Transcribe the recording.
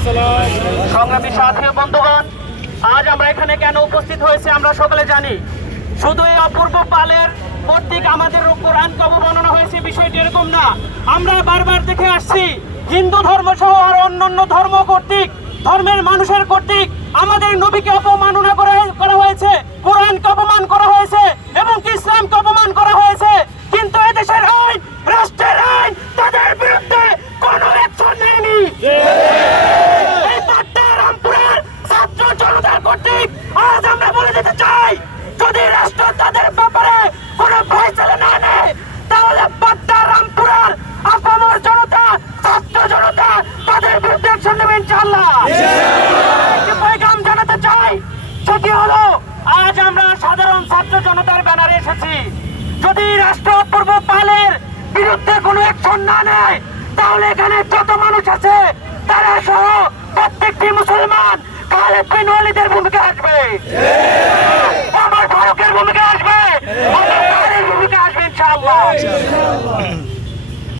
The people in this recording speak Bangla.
সংগ্রামী সাথী বন্ধুগণ, আজ আমরা এখানে কেন উপস্থিত হয়েছে আমরা সকলে জানি। শুধু এই অপূর্ব পালের কর্তৃক আমাদের কোরআন কব বর্ণনা হয়েছে, বিষয়টি এরকম না। আমরা বারবার দেখে আসছি, হিন্দু ধর্ম সহ আর অন্যান্য ধর্ম কর্তৃক, ধর্মের মানুষের কর্তৃক আমাদের নবীকে অপমাননা করা করা হয়েছে কোরআনকে অপমান করা হয়েছে এবং কি ইসলামকে অপমান করা হয়েছে কিন্তু এদেশের আইন রাষ্ট্রের আইন তাদের বিরুদ্ধে কোনো অ্যাকশন নেয়নি এই বাড্ডা রামপুরের ছাত্র জনতার কর্তৃক আজ আমরা বলে দিতে চাই যদি রাষ্ট্র তাদের ব্যাপারে কোনো ফয়সালা না নেয় তাহলে বাড্ডা রামপুরের আপামর জনতা, ছাত্র জনতা, তাদের বিরুদ্ধে অ্যাকশন নেবে ইনশাআল্লাহ। পয়গাম জানাতে চাই, সেটি হলো, আজ আমরা সাধারণ ছাত্র জনতার ব্যানারে এসেছি। যদি রাষ্ট্র পূর্ব পালের বিরুদ্ধে কোনো অ্যাকশন না নেয়, তাহলে এখানে যত মানুষ আছে, তারা সহ প্রত্যেকটি মুসলমান খালেদ বিন ওয়ালিদের ভূমিকা আসবে। আমার ফারুকের ভূমিকা আসবে, আমার ভূমিকা আসবে ইনশাআল্লাহ।